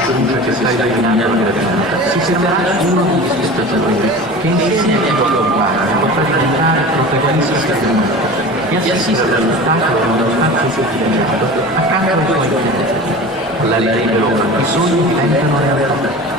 fiducia che stai illuminando la vita, si sentirà uno di questi spettatori che insieme ai tuoi compagni potrà diventare protagonista del mondo e assistere allo spettacolo dello spazio sottotetto accanto ai tuoi fedeli. La libero, i sogni diventano realtà.